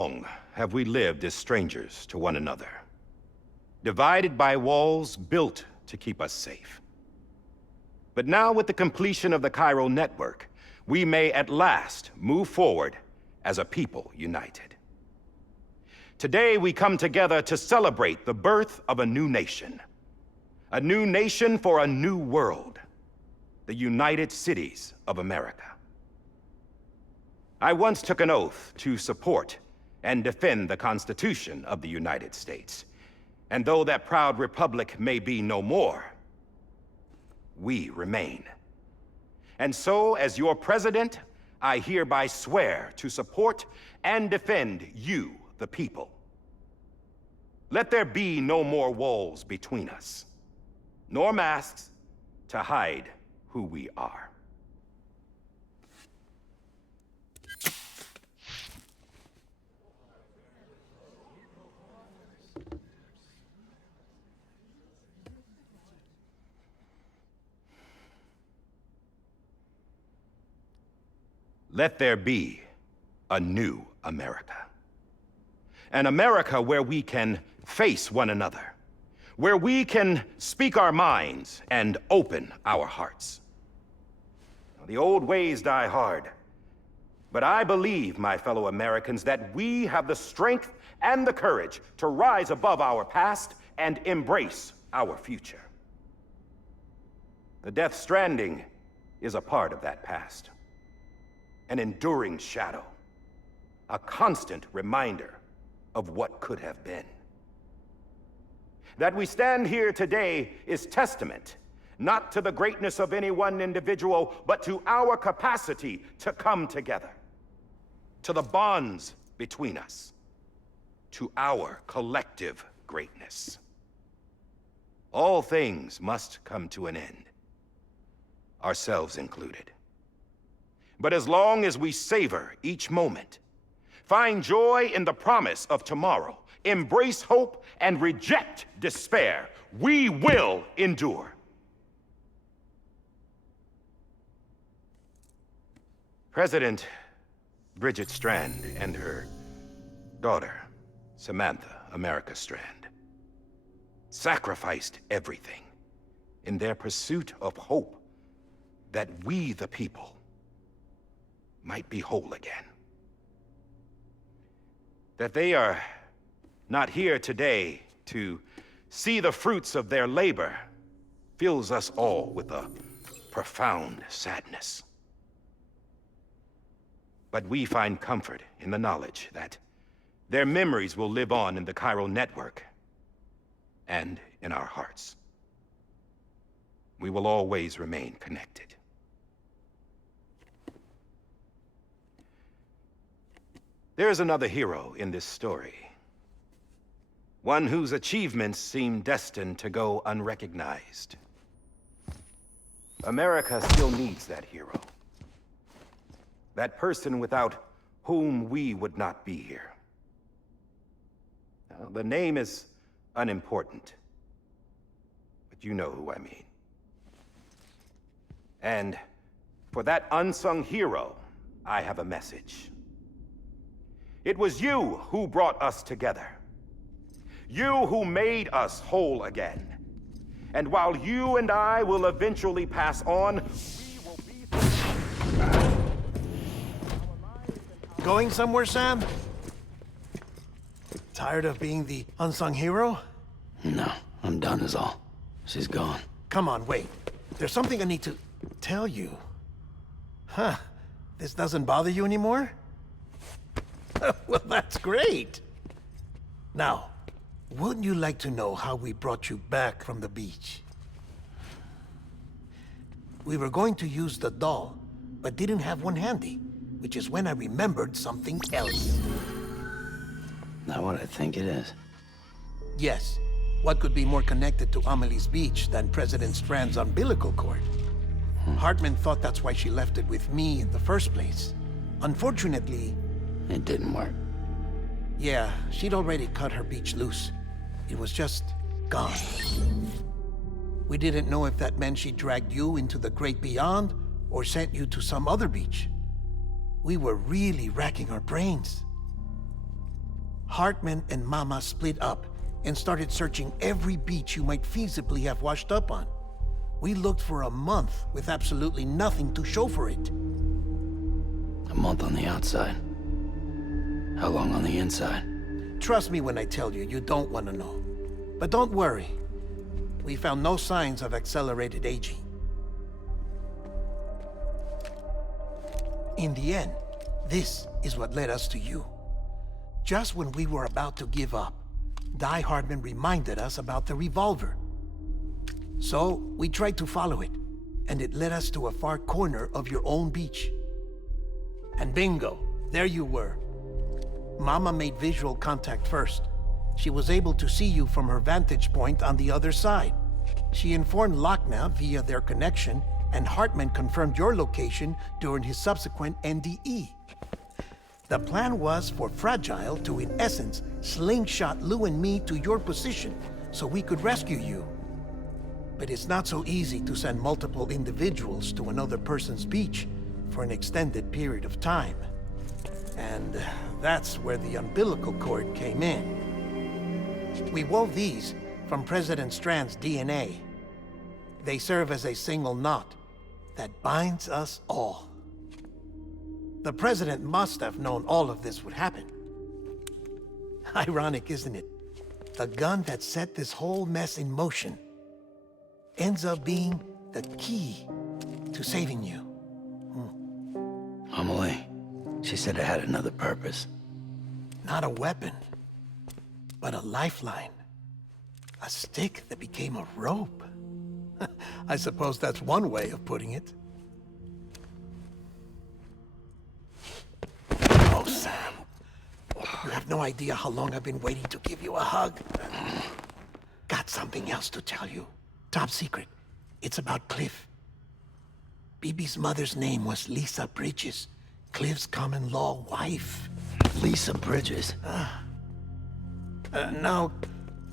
long have we lived as strangers to one another, divided by walls built to keep us safe. But now, with the completion of the chiral network, we may at last move forward as a people united. Today, we come together to celebrate the birth of a new nation. A new nation for a new world. The United Cities of America. I once took an oath to support and defend the Constitution of the United States. And though that proud republic may be no more, we remain. And so, as your president, I hereby swear to support and defend you, the people. Let there be no more walls between us, nor masks to hide who we are. Let there be a new America. An America where we can face one another, where we can speak our minds and open our hearts. The old ways die hard, but I believe, my fellow Americans, that we have the strength and the courage to rise above our past and embrace our future. The Death Stranding is a part of that past. An enduring shadow, a constant reminder of what could have been. That we stand here today is testament, not to the greatness of any one individual, but to our capacity to come together, to the bonds between us, to our collective greatness. All things must come to an end, ourselves included. But as long as we savor each moment, find joy in the promise of tomorrow, embrace hope, and reject despair, we will endure. President Bridget Strand and her daughter, Samantha America Strand, sacrificed everything in their pursuit of hope that we, the people, might be whole again. That they are not here today to see the fruits of their labor fills us all with a profound sadness. But we find comfort in the knowledge that their memories will live on in the chiral network and in our hearts. We will always remain connected. There's another hero in this story. One whose achievements seem destined to go unrecognized. America still needs that hero. That person without whom we would not be here. Now, the name is unimportant, but you know who I mean. And for that unsung hero, I have a message. It was you who brought us together. You who made us whole again. And while you and I will eventually pass on, we will be... Going somewhere, Sam? Tired of being the unsung hero? No, I'm done is all. She's gone. Come on, wait. There's something I need to tell you. Huh. This doesn't bother you anymore? Well, that's great. Now, wouldn't you like to know how we brought you back from the beach? We were going to use the doll, but didn't have one handy, which is when I remembered something else. Not what I think it is. Yes. What could be more connected to Amelie's beach than President Strand's umbilical cord? Hartman thought that's why she left it with me in the first place. Unfortunately... It didn't work. Yeah, she'd already cut her beach loose. It was just gone. We didn't know if that meant she dragged you into the great beyond, or sent you to some other beach. We were really racking our brains. Hartman and Mama split up and started searching every beach you might feasibly have washed up on. We looked for a month with absolutely nothing to show for it. A month on the outside. How long on the inside? Trust me when I tell you, you don't want to know. But don't worry. We found no signs of accelerated aging. In the end, this is what led us to you. Just when we were about to give up, Die Hardman reminded us about the revolver. So, we tried to follow it, and it led us to a far corner of your own beach. And bingo, there you were. Mama made visual contact first. She was able to see you from her vantage point on the other side. She informed Lochner via their connection, and Hartman confirmed your location during his subsequent NDE. The plan was for Fragile to, in essence, slingshot Lou and me to your position so we could rescue you. But it's not so easy to send multiple individuals to another person's beach for an extended period of time. And that's where the umbilical cord came in. We wove these from President Strand's DNA. They serve as a single knot that binds us all. The President must have known all of this would happen. Ironic, isn't it? The gun that set this whole mess in motion ends up being the key to saving you. Amelie, she said it had another purpose. Not a weapon, but a lifeline. A stick that became a rope. I suppose that's one way of putting it. Oh, Sam. You have no idea how long I've been waiting to give you a hug. Got something else to tell you. Top secret. It's about Cliff. Bibi's mother's name was Lisa Bridges, Cliff's common-law wife. Lisa Bridges? Now,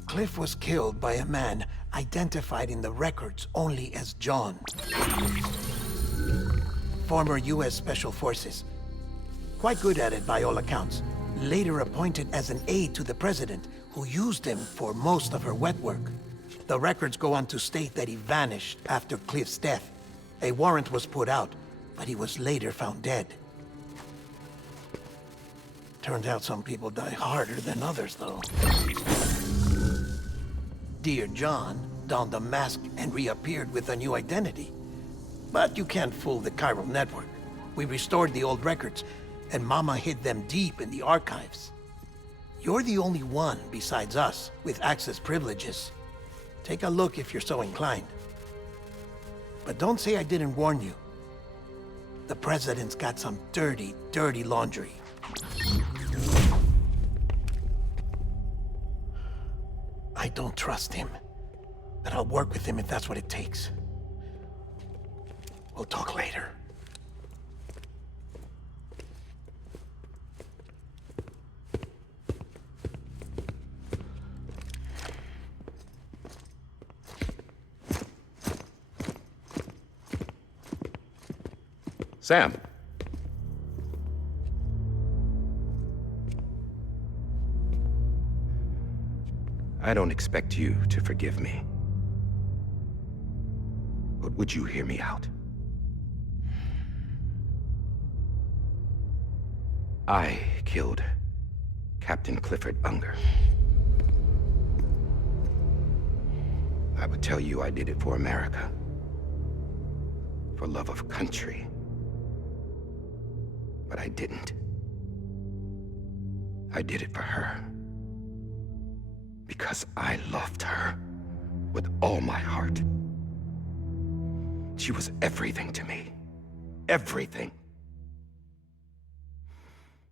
Cliff was killed by a man identified in the records only as John. Former U.S. Special Forces. Quite good at it by all accounts. Later appointed as an aide to the president, who used him for most of her wet work. The records go on to state that he vanished after Cliff's death. A warrant was put out, but he was later found dead. Turned out some people die harder than others, though. Dear John donned a mask and reappeared with a new identity. But you can't fool the chiral network. We restored the old records, and Mama hid them deep in the archives. You're the only one, besides us, with access privileges. Take a look if you're so inclined. But don't say I didn't warn you. The President's got some dirty, dirty laundry. I don't trust him, but I'll work with him if that's what it takes. We'll talk later. Sam. I don't expect you to forgive me. But would you hear me out? I killed Captain Clifford Unger. I would tell you I did it for America. For love of country. But I didn't. I did it for her. Because I loved her with all my heart. She was everything to me. Everything.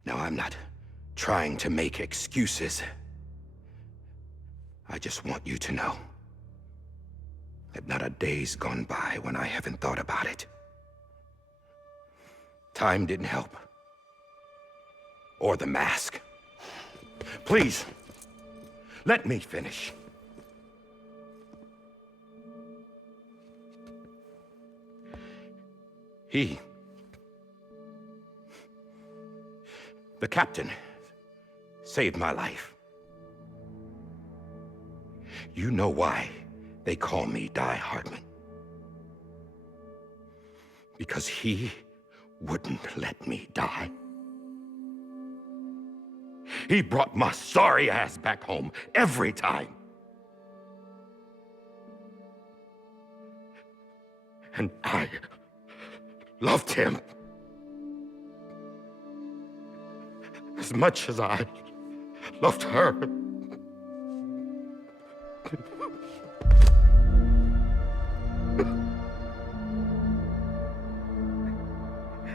Now, I'm not trying to make excuses. I just want you to know that not a day's gone by when I haven't thought about it. Time didn't help. Or the mask. Please, let me finish. The captain saved my life. You know why they call me Die Hardman. Because he wouldn't let me die. He brought my sorry ass back home every time. And I loved him as much as I loved her.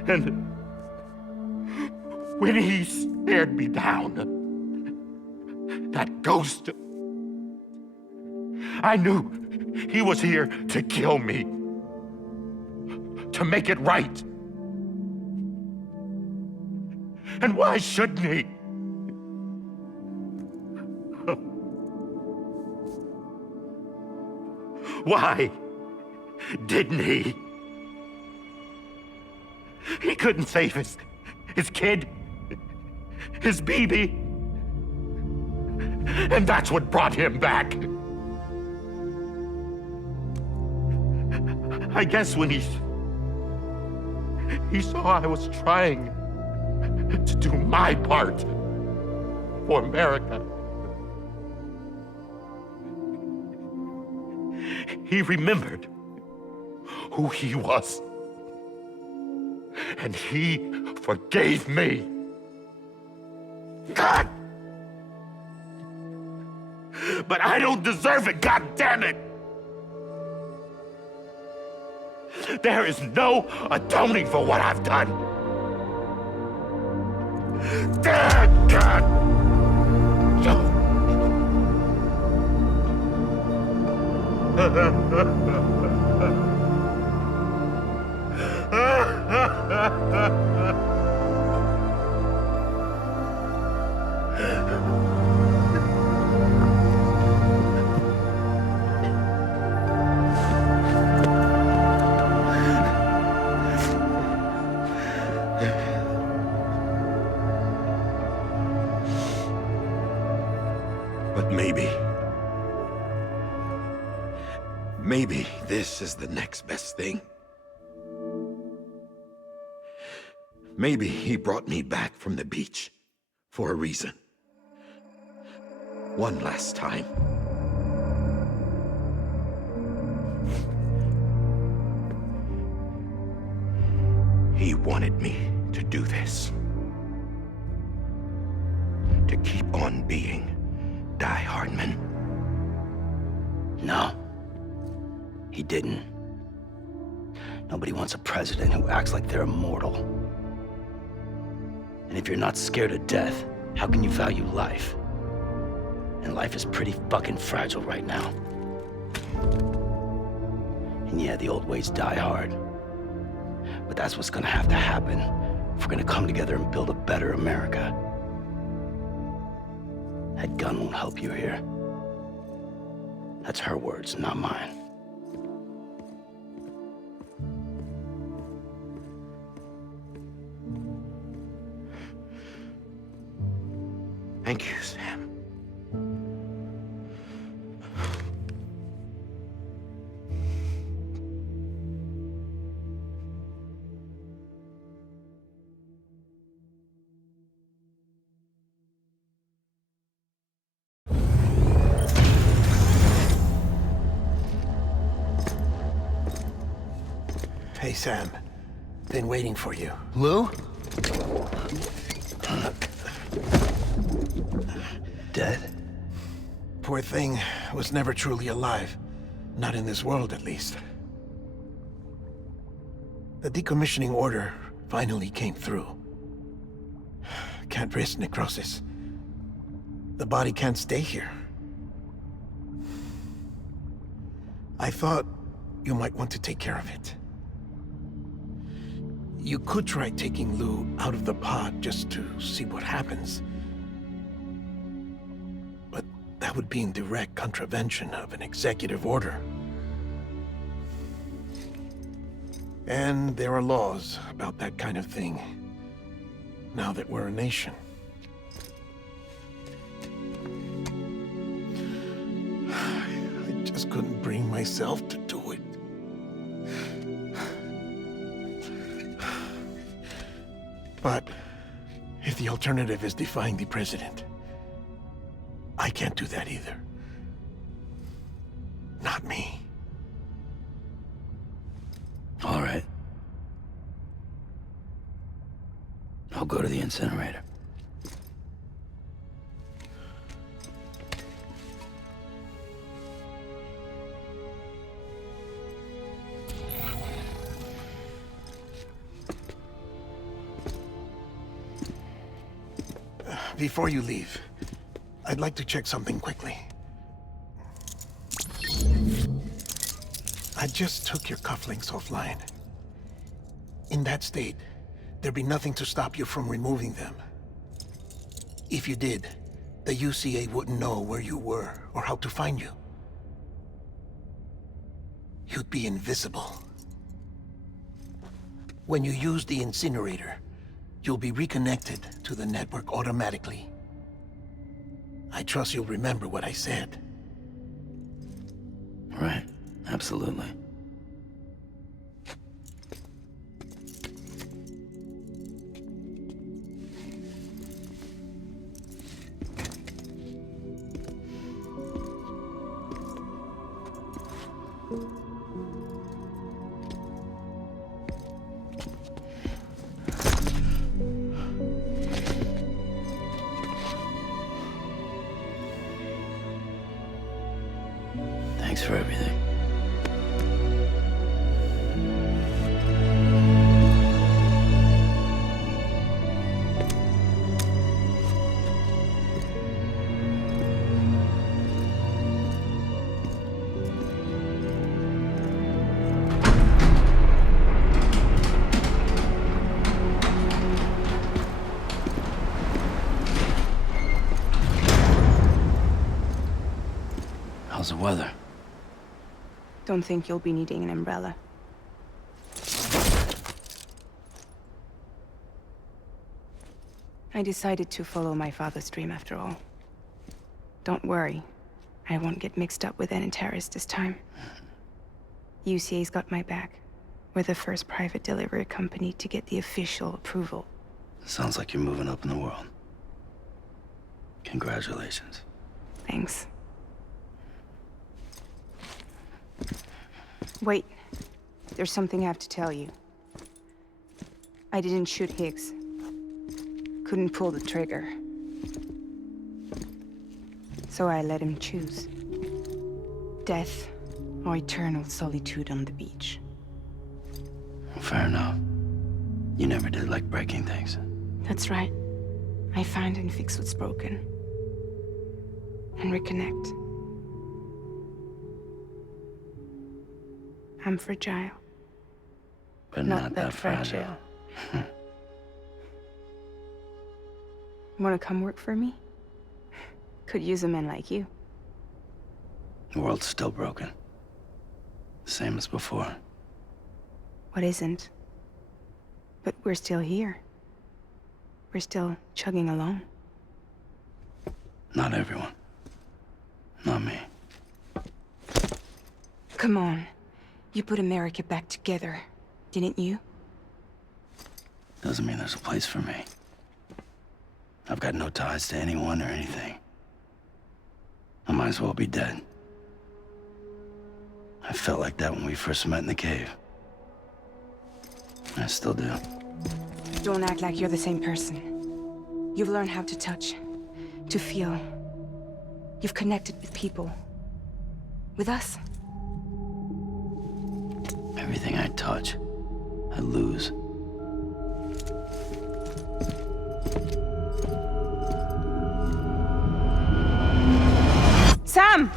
And when he stared me down, that ghost, I knew he was here to kill me, to make it right. And why shouldn't he? Why didn't he? He couldn't save his kid, his baby. And that's what brought him back. I guess when he saw I was trying to do my part for America, he remembered who he was. And he forgave me. God! But I don't deserve it, God damn it! There is no atoning for what I've done. God! But maybe this is the next best thing. Maybe he brought me back from the beach for a reason. One last time. He wanted me to do this. To keep on being Die Hardman. No. He didn't. Nobody wants a president who acts like they're immortal. And if you're not scared of death, how can you value life? And life is pretty fucking fragile right now. And yeah, the old ways die hard. But that's what's gonna have to happen if we're gonna come together and build a better America. That gun won't help you here. That's her words, not mine. Thank you, Sam. Hey, Sam. Been waiting for you. Lou? Dead? Poor thing was never truly alive. Not in this world, at least. The decommissioning order finally came through. Can't risk necrosis. The body can't stay here. I thought you might want to take care of it. You could try taking Lou out of the pod just to see what happens. But that would be in direct contravention of an executive order. And there are laws about that kind of thing, now that we're a nation. just couldn't bring myself to do it. But if the alternative is defying the president, I can't do that either. Not me. All right. I'll go to the incinerator. Before you leave, I'd like to check something quickly. I just took your cufflinks offline. In that state, there'd be nothing to stop you from removing them. If you did, the UCA wouldn't know where you were or how to find you. You'd be invisible. When you use the incinerator, you'll be reconnected to the network automatically. I trust you'll remember what I said. Right. Absolutely. Thanks for everything. How's the weather? Don't think you'll be needing an umbrella. I decided to follow my father's dream after all. Don't worry, I won't get mixed up with any terrorists this time. UCA's got my back. We're the first private delivery company to get the official approval. Sounds like you're moving up in the world. Congratulations. Thanks. Wait, there's something I have to tell you. I didn't shoot Higgs. Couldn't pull the trigger. So I let him choose. Death or eternal solitude on the beach. Fair enough. You never did like breaking things. That's right. I find and fix what's broken. And reconnect. I'm fragile. But not that fragile. Wanna come work for me? Could use a man like you. The world's still broken. Same as before. What isn't? But we're still here. We're still chugging along. Not everyone. Not me. Come on. You put America back together, didn't you? Doesn't mean there's a place for me. I've got no ties to anyone or anything. I might as well be dead. I felt like that when we first met in the cave. I still do. Don't act like you're the same person. You've learned how to touch, to feel. You've connected with people. With us. Everything I touch, I lose. Sam!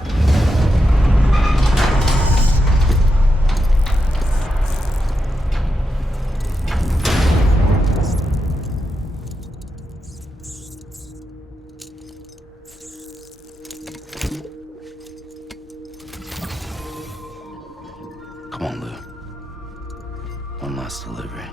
Come on, Lou. One last delivery.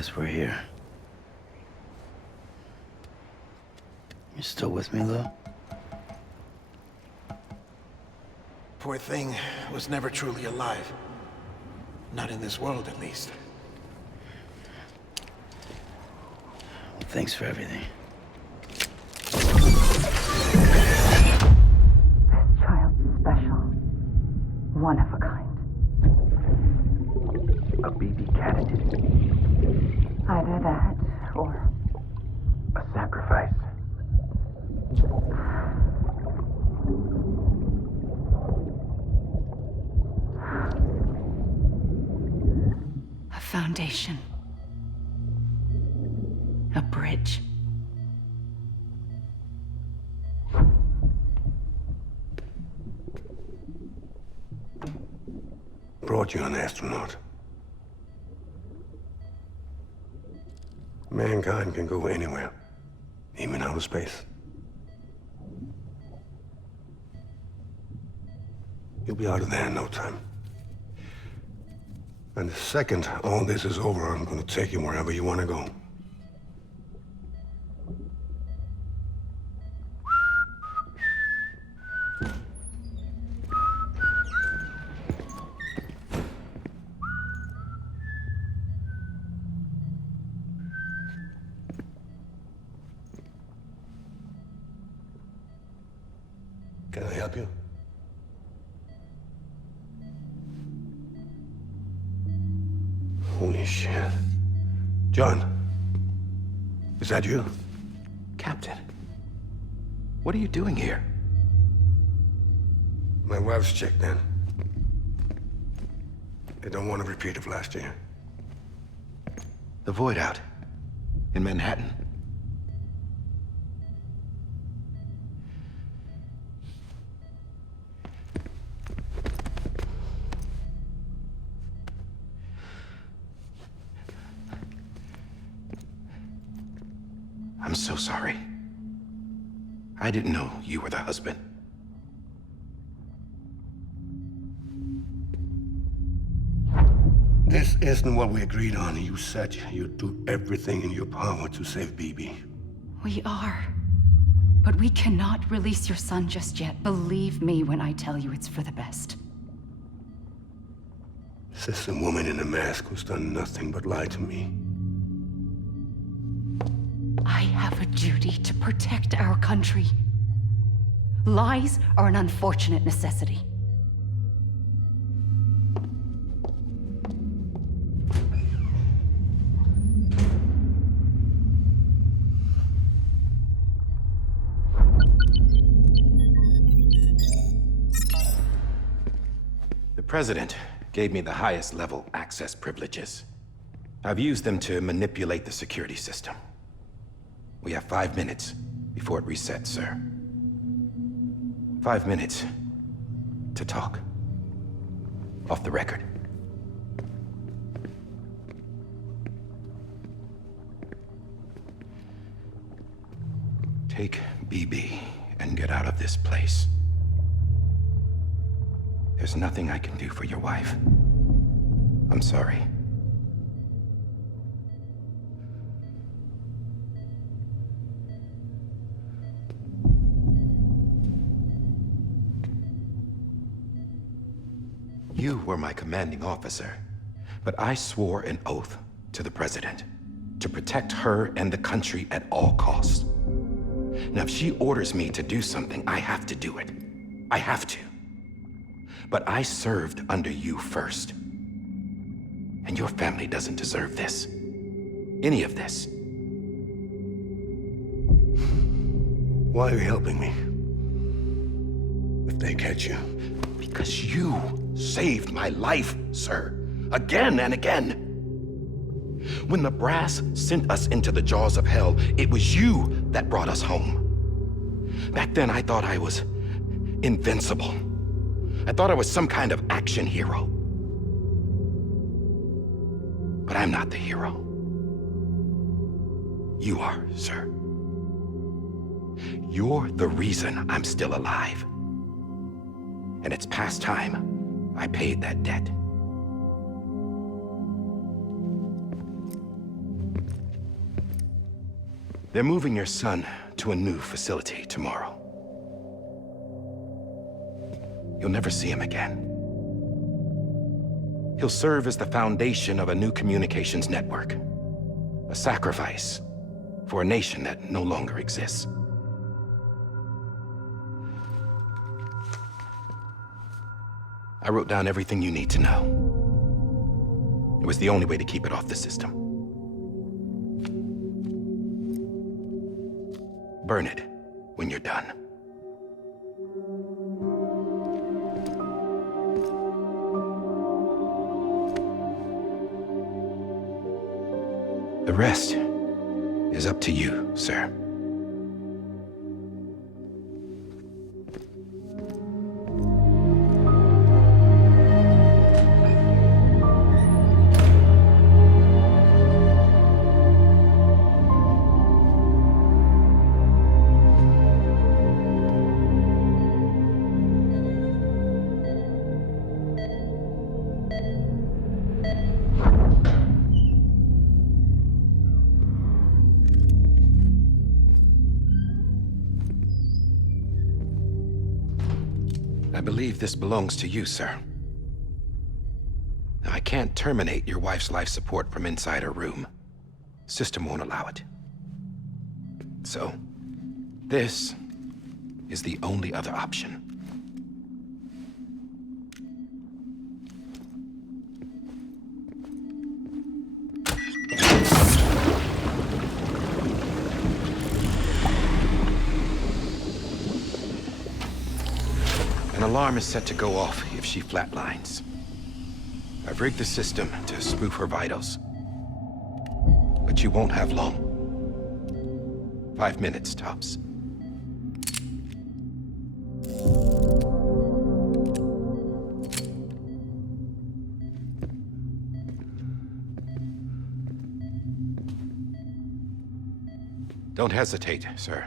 guess we're here. You still with me, Lou? Poor thing was never truly alive. Not in this world, at least. Well, thanks for everything. This child's special. One of a kind. A baby candidate. Either that, or... A sacrifice. a foundation. A bridge. Brought you an astronaut. Mankind can go anywhere, even outer space. You'll be out of there in no time. And the second all this is over, I'm gonna take you wherever you wanna go. Can I help you? Holy shit. John, is that you? Captain, what are you doing here? My wife's checked in. They don't want a repeat of last year. The Void out in Manhattan. I'm so sorry. I didn't know you were the husband. This isn't what we agreed on. You said you'd do everything in your power to save BB. We are. But we cannot release your son just yet. Believe me when I tell you it's for the best. This is a woman in a mask who's done nothing but lie to me. I have a duty to protect our country. Lies are an unfortunate necessity. The President gave me the highest level access privileges. I've used them to manipulate the security system. We have 5 minutes before it resets, sir. 5 minutes to talk. Off the record. Take BB and get out of this place. There's nothing I can do for your wife. I'm sorry. You were my commanding officer, but I swore an oath to the President to protect her and the country at all costs. Now, if she orders me to do something, I have to do it. I have to. But I served under you first. And your family doesn't deserve this. Any of this. Why are you helping me? If they catch you. Because you saved my life, sir. Again and again. When the brass sent us into the jaws of hell, it was you that brought us home. Back then, I thought I was invincible. I thought I was some kind of action hero. But I'm not the hero. You are, sir. You're the reason I'm still alive. And it's past time I paid that debt. They're moving your son to a new facility tomorrow. You'll never see him again. He'll serve as the foundation of a new communications network. A sacrifice for a nation that no longer exists. I wrote down everything you need to know. It was the only way to keep it off the system. Burn it when you're done. The rest is up to you, sir. I believe this belongs to you, sir. Now, I can't terminate your wife's life support from inside her room. System won't allow it. So, this is the only other option. An alarm is set to go off if she flatlines. I've rigged the system to spoof her vitals. But you won't have long. 5 minutes, tops. Don't hesitate, sir.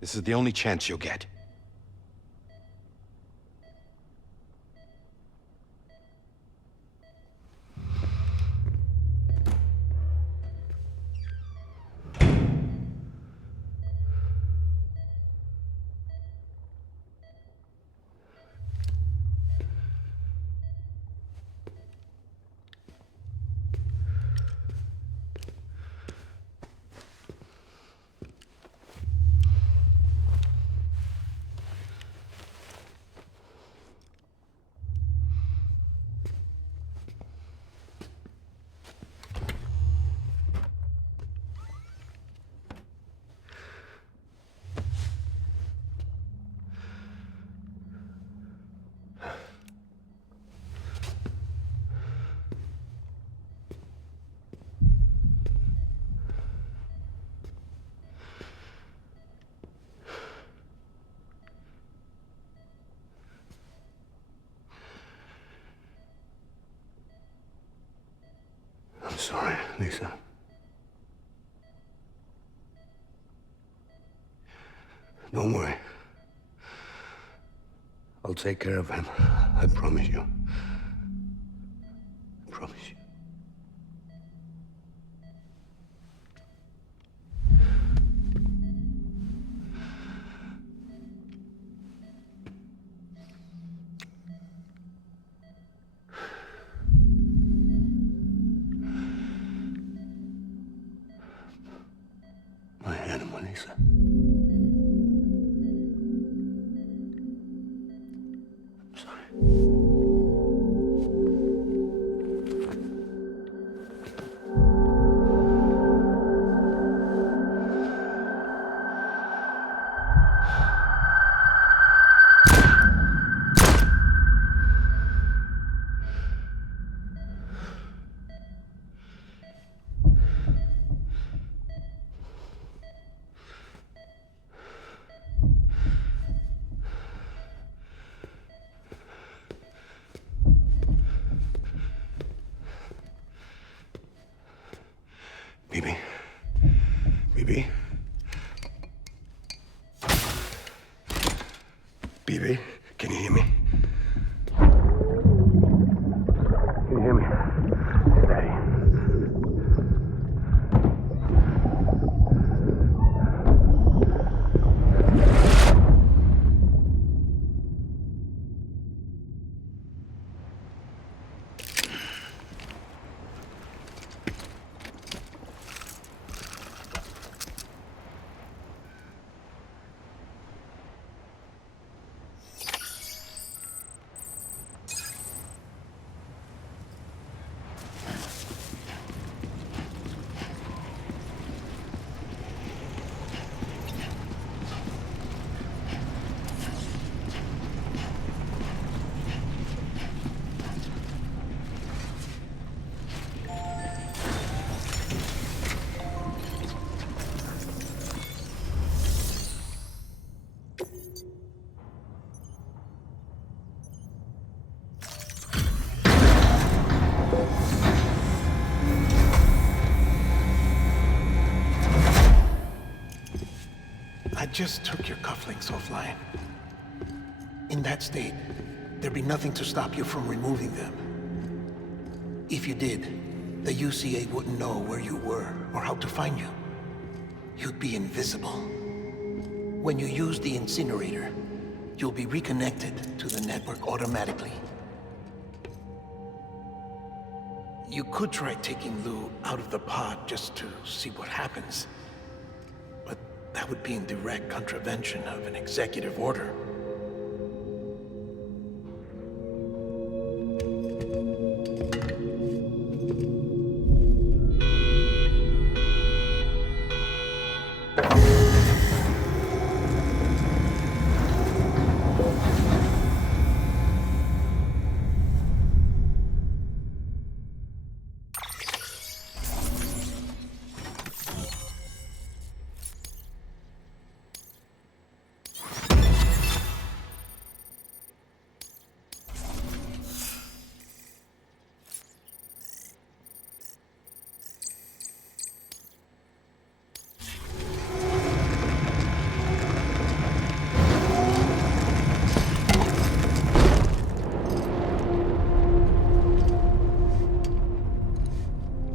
This is the only chance you'll get. I'm sorry, Lisa. Don't worry. I'll take care of him. I promise you. I promise you. My animal, Lisa. I'm sorry. just took your cufflinks offline. In that state, there'd be nothing to stop you from removing them. If you did, the UCA wouldn't know where you were or how to find you. You'd be invisible. When you use the incinerator, you'll be reconnected to the network automatically. You could try taking Lou out of the pod just to see what happens. But that would be in direct contravention of an executive order.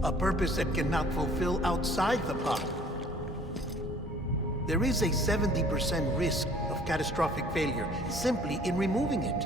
A purpose that cannot fulfill outside the pod. There is a 70% risk of catastrophic failure simply in removing it.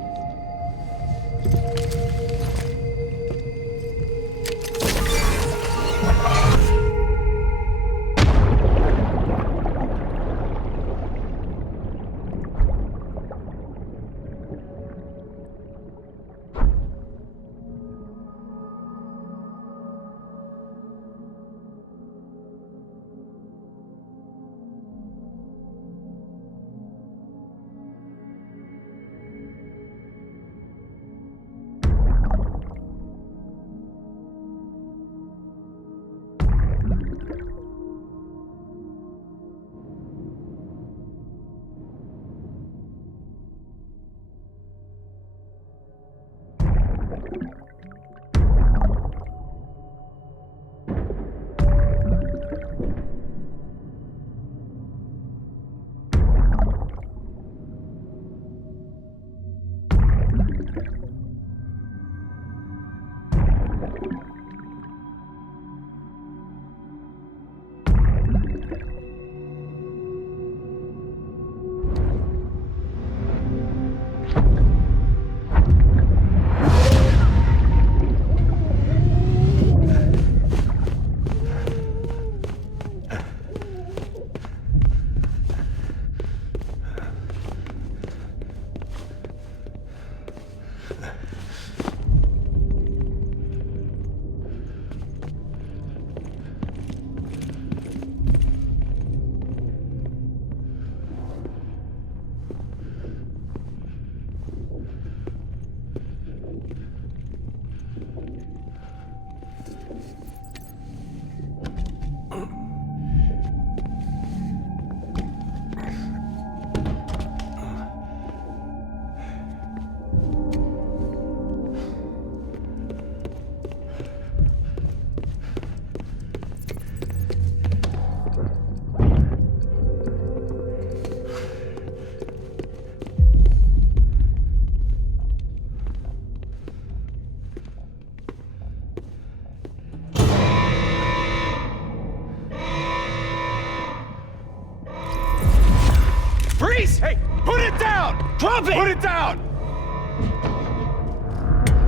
Freeze! Hey, put it down! Drop it! Put it down!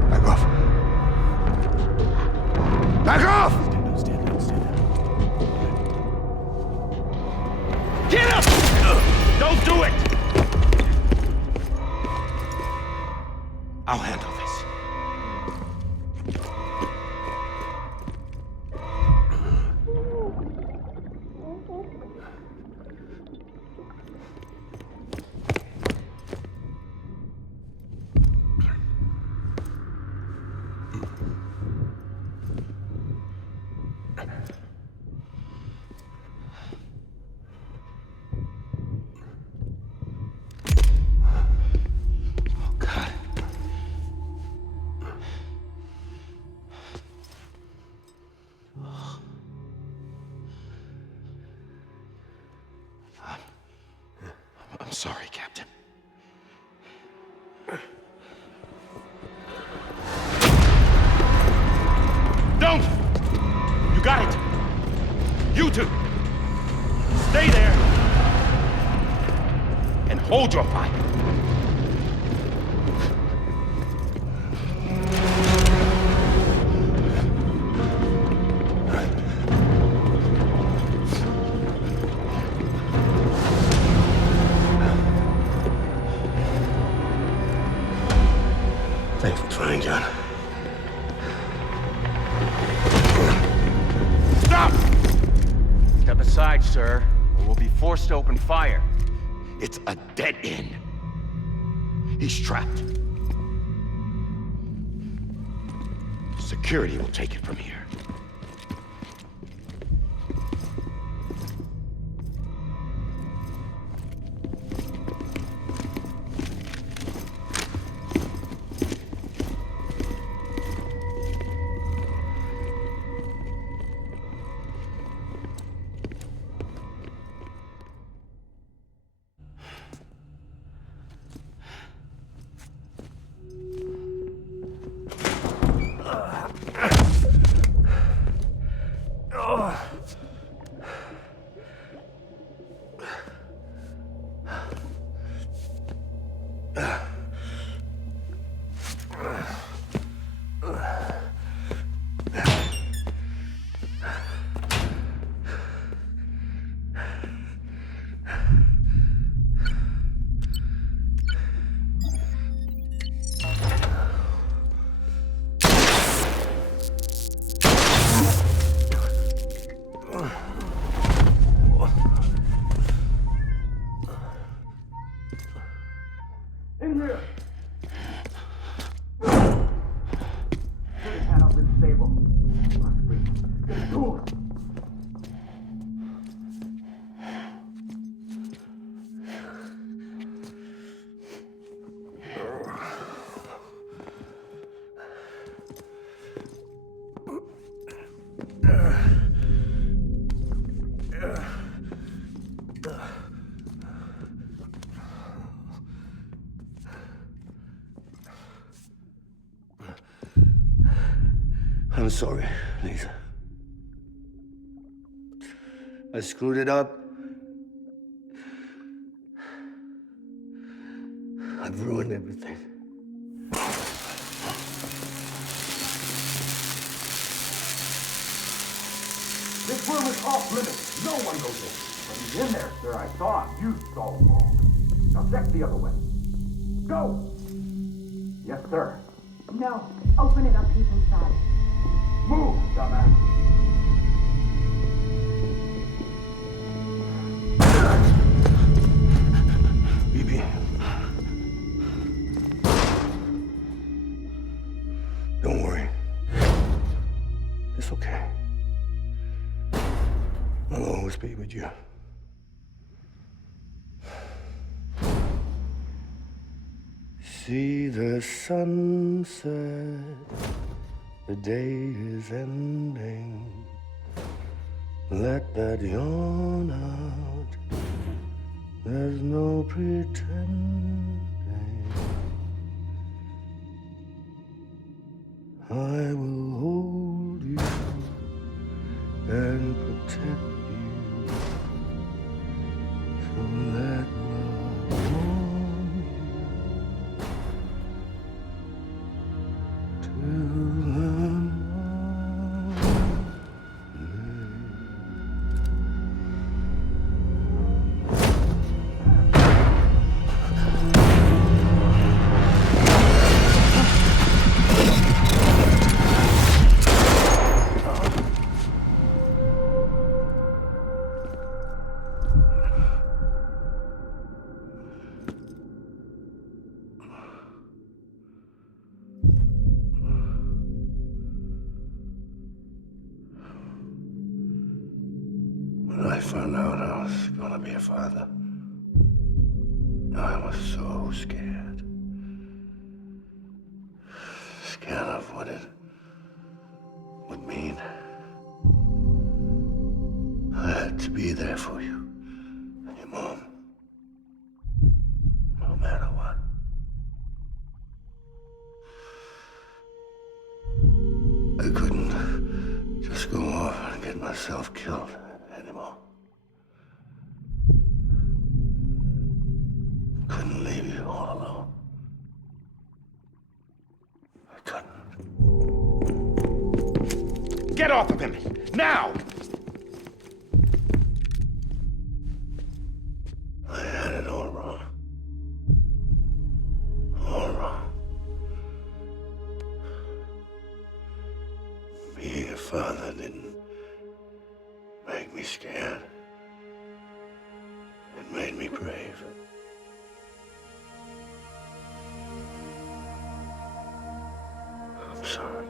Back off. Back off! Get up! Don't do it! I'll handle this. sorry, Captain. Don't! You got it! You two! Stay there! And hold your fire! Thanks for trying, John. Stop! Step aside, sir, or we'll be forced to open fire. It's a dead end. He's trapped. Security will take it from here. I'm sorry, Lisa. I screwed it up. I've ruined everything. This room is off limits. No one goes in. But he's in there, sir. I saw him. You saw him wrong. Now check the other way. Go! Yes, sir. No. Open it up. He's inside. Move, dumbass. Bibi. Don't worry. It's okay. I'll always be with you. See the sunset, the day is ending. Let that yawn out, there's no pretending. I will hold you and protect you. So let love warm you till the morning. When I found out I was gonna be a father, I was so scared. Scared of what it would mean. I had to be there for you and your mom. get myself killed anymore. Couldn't leave you all alone. I couldn't. Get off of him! Now! I had it all wrong. All wrong. Being a father didn't make me scared. It made me brave. I'm sorry.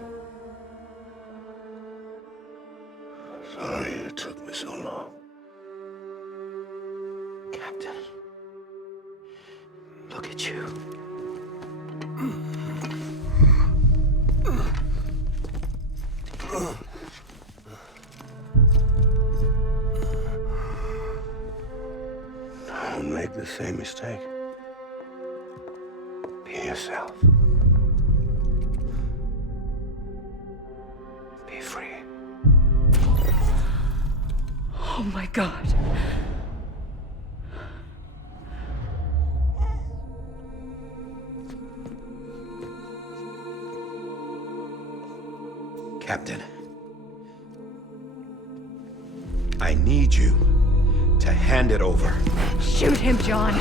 Sorry it took me so long. Captain, look at you. Don't make the same mistake. Be yourself. Be free. Oh my God. Captain, I need you to hand it over. Shoot him, John.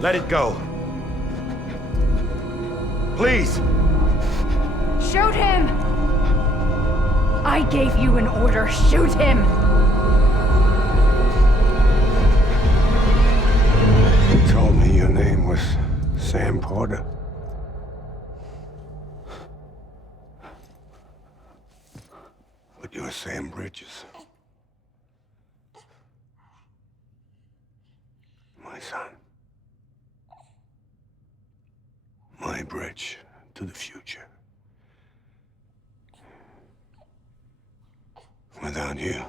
Let it go. Please. Shoot him! I gave you an order. Shoot him! You told me your name was Sam Porter. But you're Sam Bridges. My son. My bridge to the future. Without you,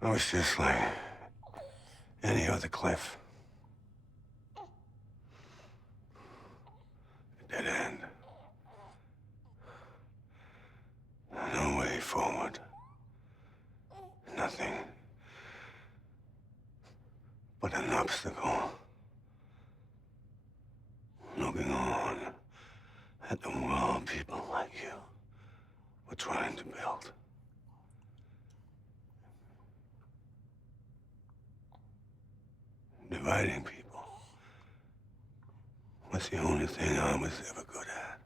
I was just like any other cliff. A dead end. No way forward. Nothing but an obstacle. Looking on at the world people like you were trying to build. Dividing people was the only thing I was ever good at.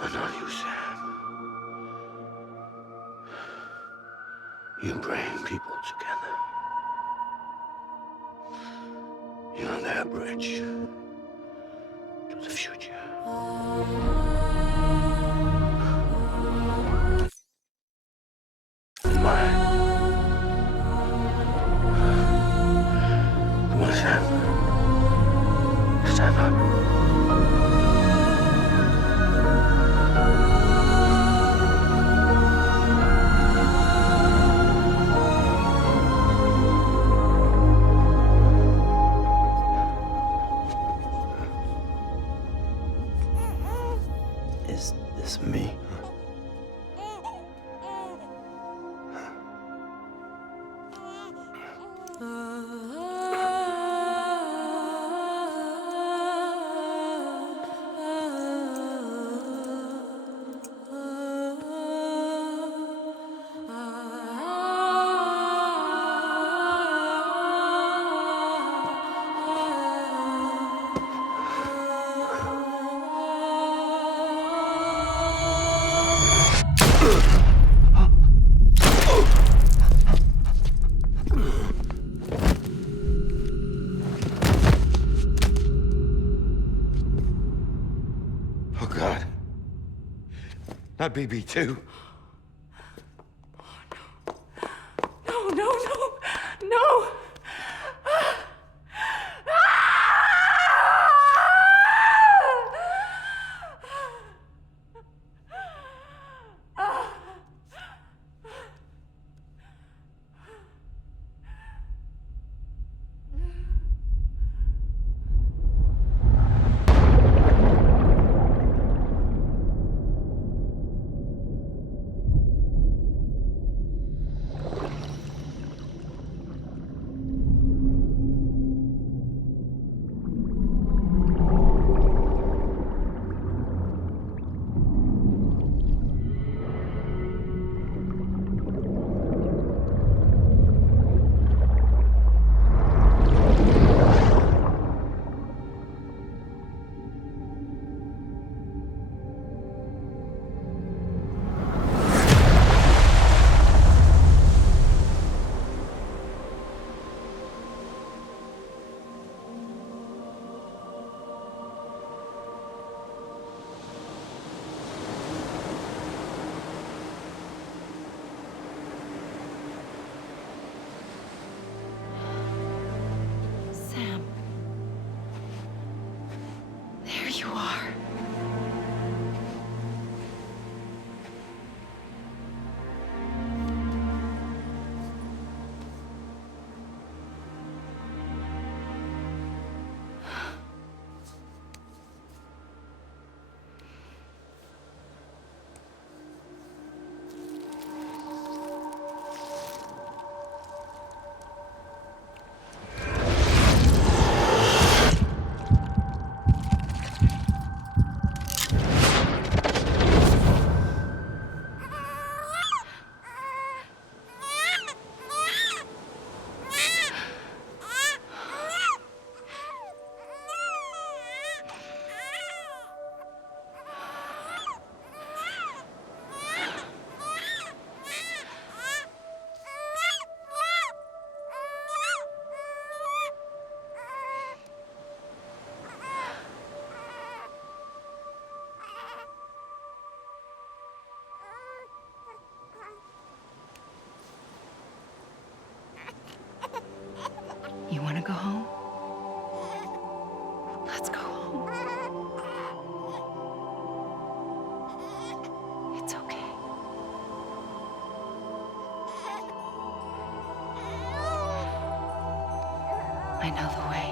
But not you, Sam. You bring people together. You're their bridge to the future. Mine. Come on, Sam. Stand up. Is this me? Not BB2. No, no, no, no! You want to go home? Let's go home. It's okay. I know the way.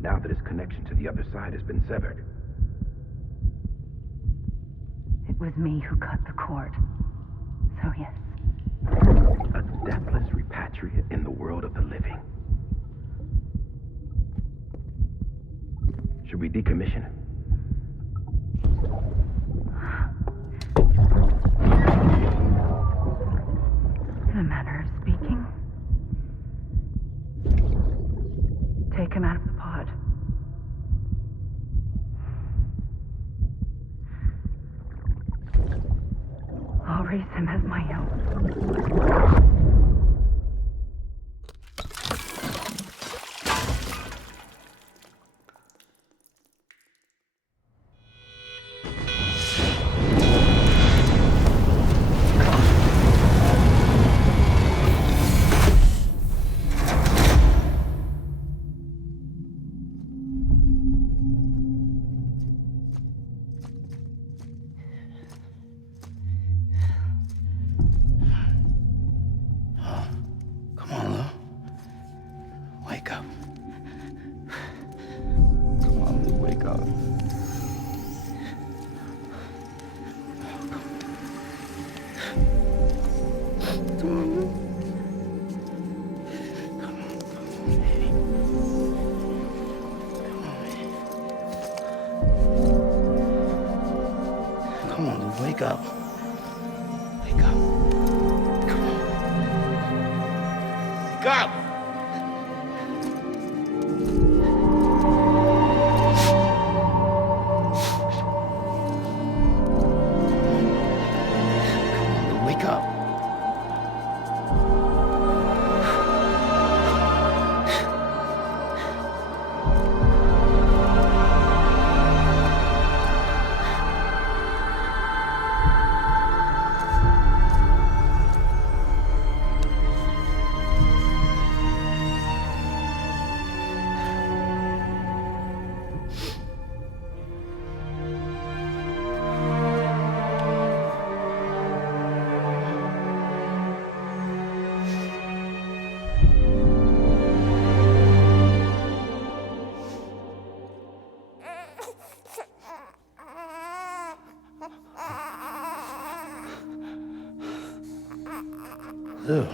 Now that his connection to the other side has been severed. It was me who cut the cord. So yes. A deathless repatriate in the world of the living. Should we decommission him? take him out of the pod. I'll raise him as my own. Wake up. Wake up. Come on. Wake up! Come on, wake up. Ew.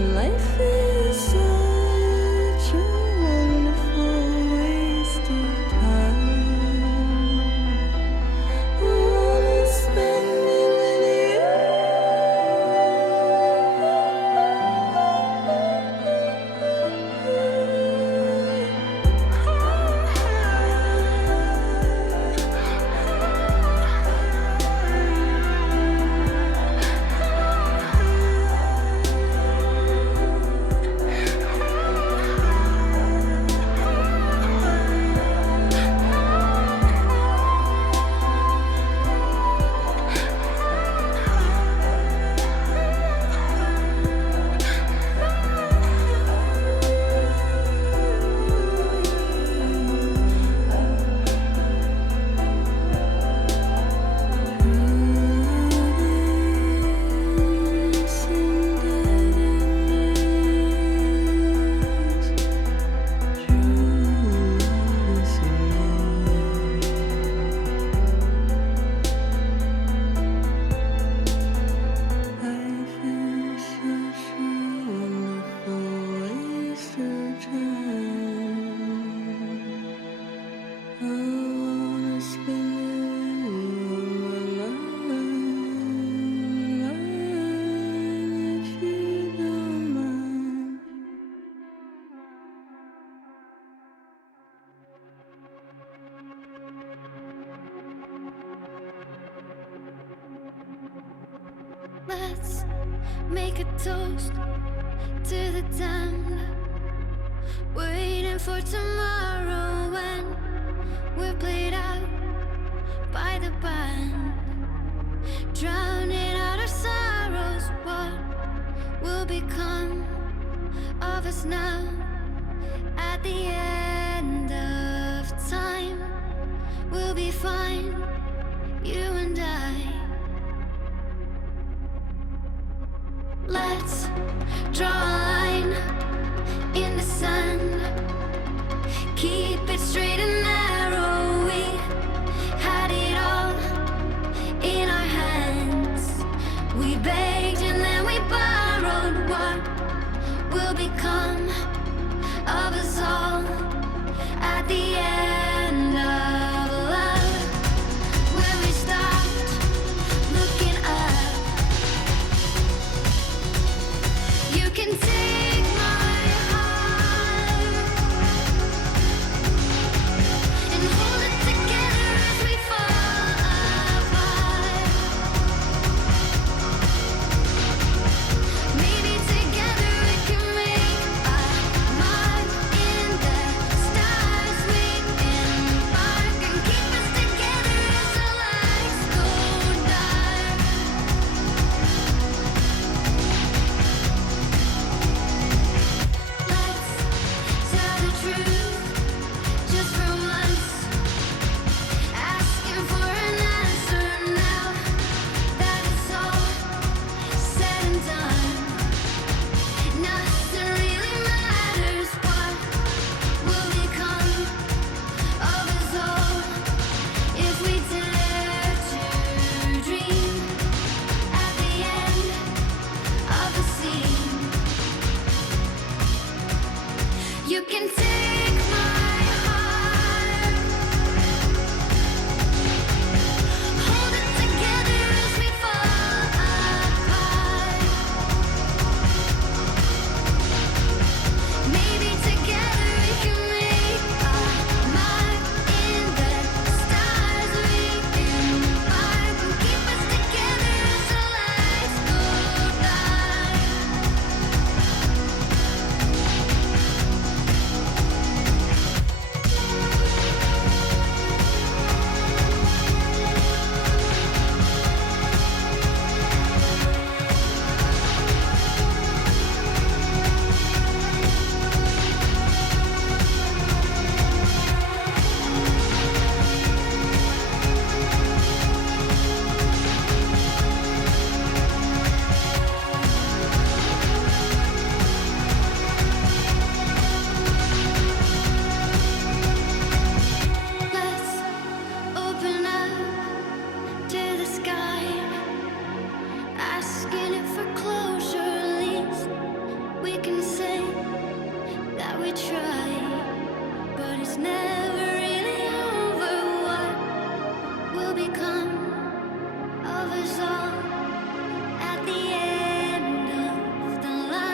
Life is such a wonderful waste of time. I wanna spend it with you. Let's make a toast to the damned, waiting for tomorrow when we're played out by the band, drowning out our sorrows. What will become of us now at the end of time? We'll be fine, you and I. Let's draw a line in the sand, keep it straight and narrow. We had it all in our hands. We begged and then we borrowed. What will become of us all at the end of love? When we stopped looking up, you can take my heart and hold it together as we fall apart. Maybe together we can make a mark in the stars. We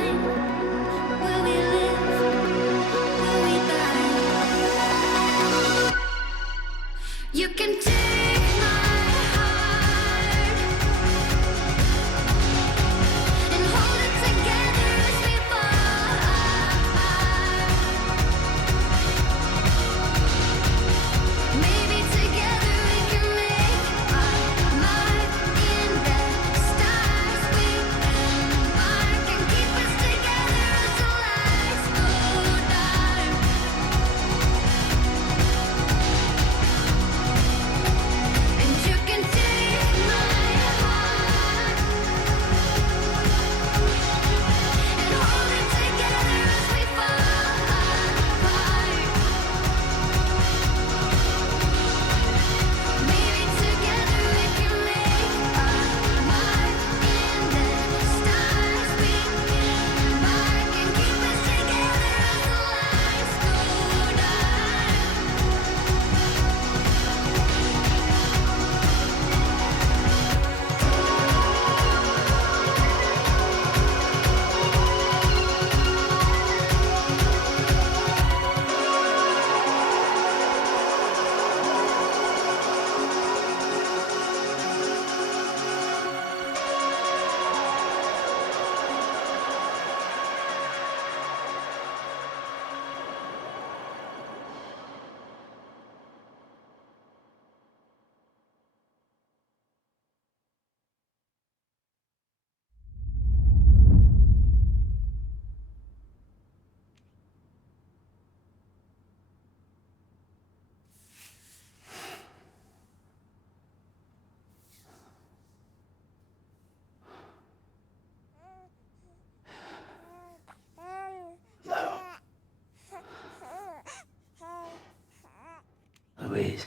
find? Will we live? Will we die? You can take my heart and hold it together as we fall apart. Maybe together we can make our mark in the stars. We embark and keep us together as the lights go dark. And you can take my heart and hold it together as we fall apart. Maybe together we can make our mark in the stars. We embark and keep us together as the lights go dark. Louise.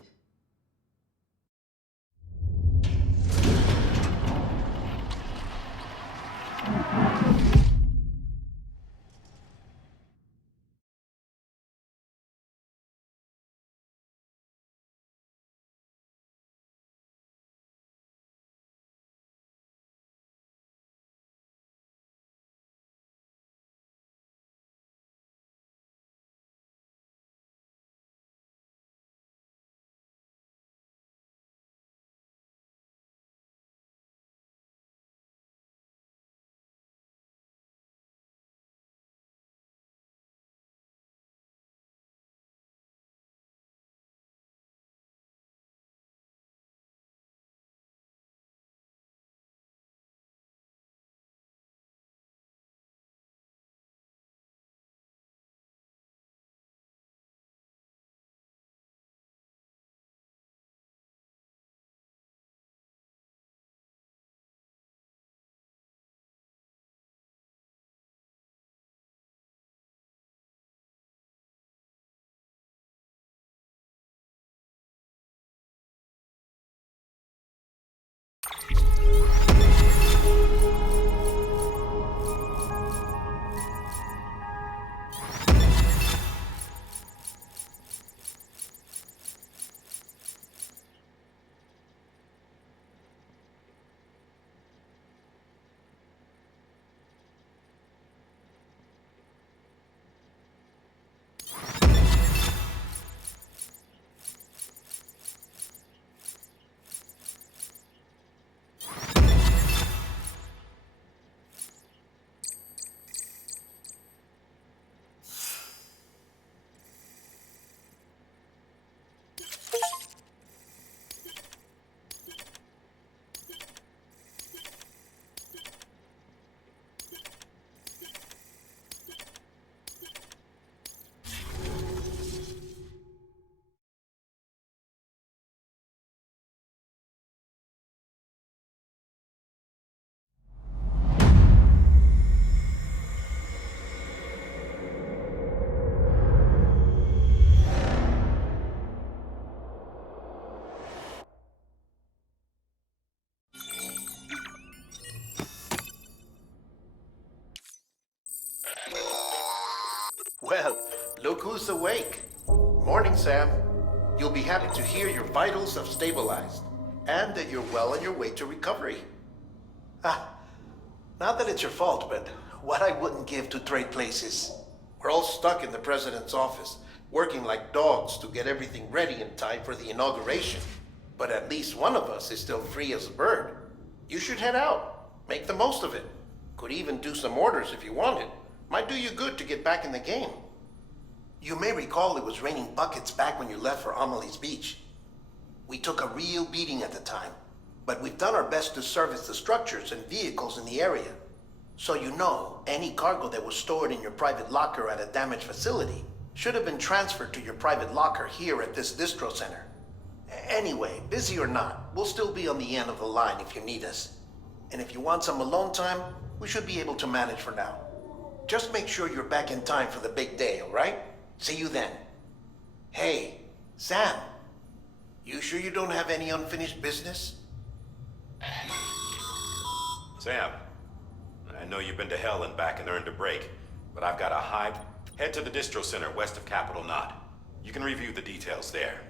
Well, look who's awake. Morning, Sam. You'll be happy to hear your vitals have stabilized, and that you're well on your way to recovery. Ah, Not that it's your fault, but what I wouldn't give to trade places. We're all stuck in the president's office, working like dogs to get everything ready in time for the inauguration. But at least one of us is still free as a bird. You should head out. Make the most of it. Could even do some orders if you wanted. Might do you good to get back in the game. You may recall it was raining buckets back when you left for Amelie's Beach. We took a real beating at the time, but we've done our best to service the structures and vehicles in the area. So you know, any cargo that was stored in your private locker at a damaged facility should have been transferred to your private locker here at this distro center. Anyway, busy or not, we'll still be on the end of the line if you need us. And if you want some alone time, we should be able to manage for now. Just make sure you're back in time for the big day, all right? See you then. Hey, Sam. You sure you don't have any unfinished business? Sam, I know you've been to hell and back and earned a break, but I've got a hide. Head to the distro center west of Capital Knot. You can review the details there.